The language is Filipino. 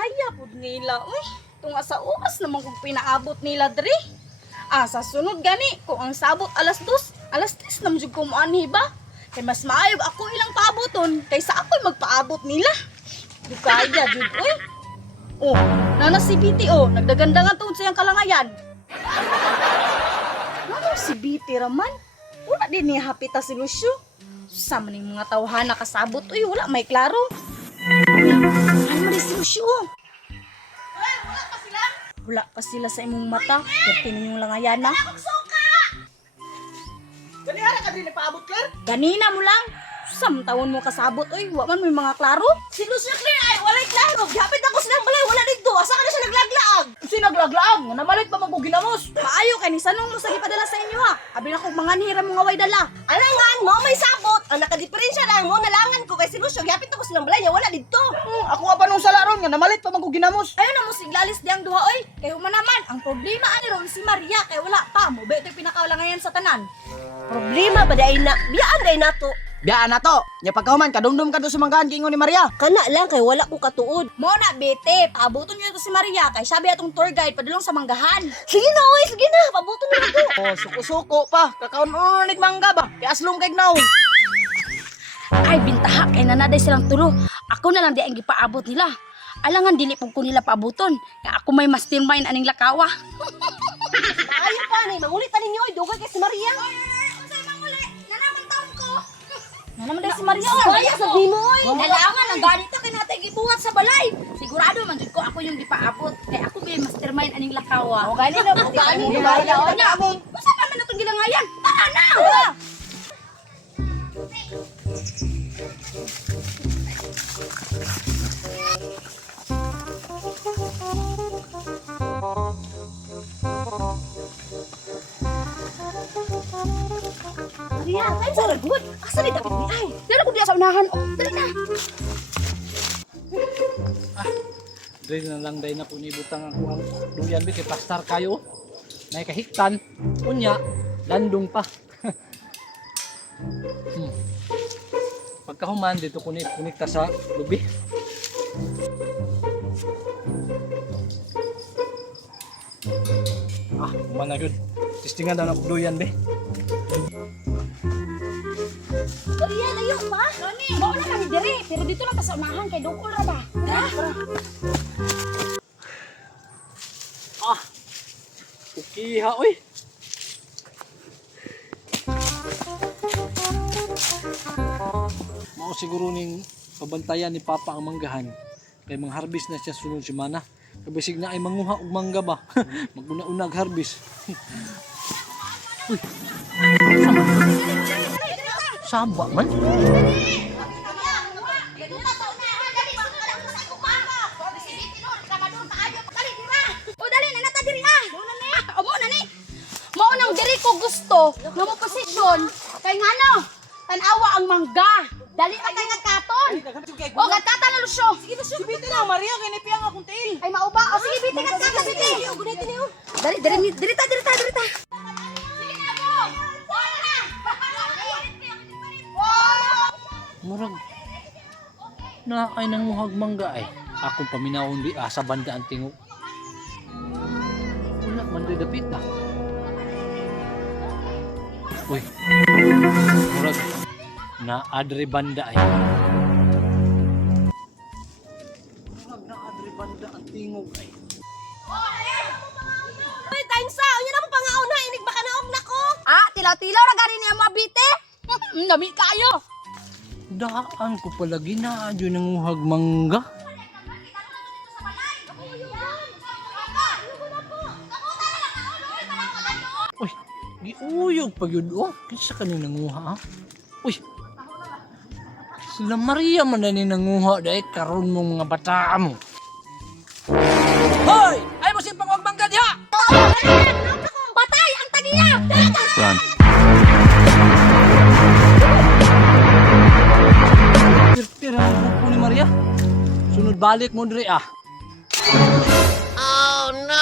Kaya pud nila, uy. Tunga sa oras naman kung pinaabot nila diri. Sa sunod gani, kung ang sabot alas 2, alas 3 naman jud ko moanhi ba? Kay mas maayo ako ilang paaboton kaysa ako magpaabot nila. Di kaya jud, uy. Nana si BT nagdagandangan tuod sa iyang kalangayan. Ano si BT raman? Wala din niya hapita si Lucio. Sa maning mga tawhana kasabot, uy, wala may klaro. Ano rin si Lucio? Wala pa sila? Wala pa sila sa imong mata. Perti ninyong langayan na. Ganihara ka din nagpaabot, Claire? Ganina mo lang. Sam tawon mo kasabot, uy. Wa man may mga klaro. Si Lucio Claire ay walay klaro. Gapit ako silang balay, wala dito. Asa ka na siya naglaglaag? Si naglaglaang, namalit pa maguginamos. Maayo kay ni sanong mo sa gipadala sa inyo ha. Abi na kog mga hiram mga way dala. Alangan mo may sabot. Ang nakadiferensya lang mo nalangan ko kay si Lucio. Gapit ako silang balay niya, wala dito. Ako nga pa nung salaron nga, namalit pa maguginamos. Ayun na mo siglalis diyang duha oy. Kay huma naman ang problema ani ron si Maria kay wala pa mo beto pinakawalangayan sa tanan. Problema ba dahil na? Biyaan dahil na to. Biyaan na to. Nya pagkahuman, kadumdum ka to sa manggahan kingon ni Maria. Kana lang kay wala ko katuod. Mo na bete, paabuton niyo to si Maria kay sabi atong tour guide padulong sa manggahan. Sige na, oy, sige na. Pabuto na to. Suko-suko pa. Kakaon-unig mangga ba? Kay aslong kay gnaw. Ay bintaha kay nanaday silang tulo. Ako na lang di ang gipaabot nila. Alangan dili pug ko nila paabuton. Nga ako may mastermind aning lakawa. Ayaw pa ni, mangulit pa ninyo, oy, dugay kay si Maria. Unsay manguli? Nanaman taon ko. Nanaman day si Maria. Kaya sa mo, oy. Kailangan ang ganito kay natin gibuhat sa balay. Sigurado man jud ko ako yung gipaabot. Kay ako may mastermind aning lakawa. O gani na mo, gani na Maria, oy. Nya mo. Usa man natong gilangayan? Tara na. Maria, ay sa ragot. Asa ni David ni ay? Dala ko diya sa unahan. Dali na. Dre na lang day na po nibutang ako ang duyan bi kay pastar kayo. Nay kahiktan unya landong pa. Pagkahuman dito ko ni kunikta sa lubi. Mana yun. Tistingan daw na ko duyan be. Maria, layo pa. Nani, mao na kami diri, pero dito lang ta sa unahan kay dugol ra ba. Ukiha oy. Mao siguro ning pabantayan ni Papa ang manggahan. Kay mang-harvest na siya sunod semana. Kabisig na ay manguha og mangga ba. Maguna-unag harvest. Uy. Samba man. O dali na nata diri ah. O mo na ni. Mao nang diri ko gusto nga mo posisyon kay ngano tan-awa ang mangga. Dali na kay nga katon. O gatata na Lucio. Sige Lucio. Sibiti na, Maria, kay nipiyang akong tiil. Ay mauba. O sige biti gatata biti. Guniti niyo. Dali diri ta. Murag na ay nanguhag mangga ay. Ako paminawon di sa banda ang tingog. Wala man di dapit na. Uy. Murag na adre banda ay. Murag na adre banda ang tingog ay. Oy, time sa. Unya na mo pangaon na inig baka naog nako. Tilaw-tilaw ra gani niya mabite. Nami kayo. Daan ko palagi na adyo nanguhag mangga. Uy, giuyog pa yun oh. Kinsa ka ni nanguha ha? Uy, sila Maria man na ni nanguha dahil karon mo mga bata mo. Hoy! Ay mo simpang huwag mangga diha! Patay ang tagiya. Run. Pira mo ni Maria. Sunod balik mo dre ah. Oh no!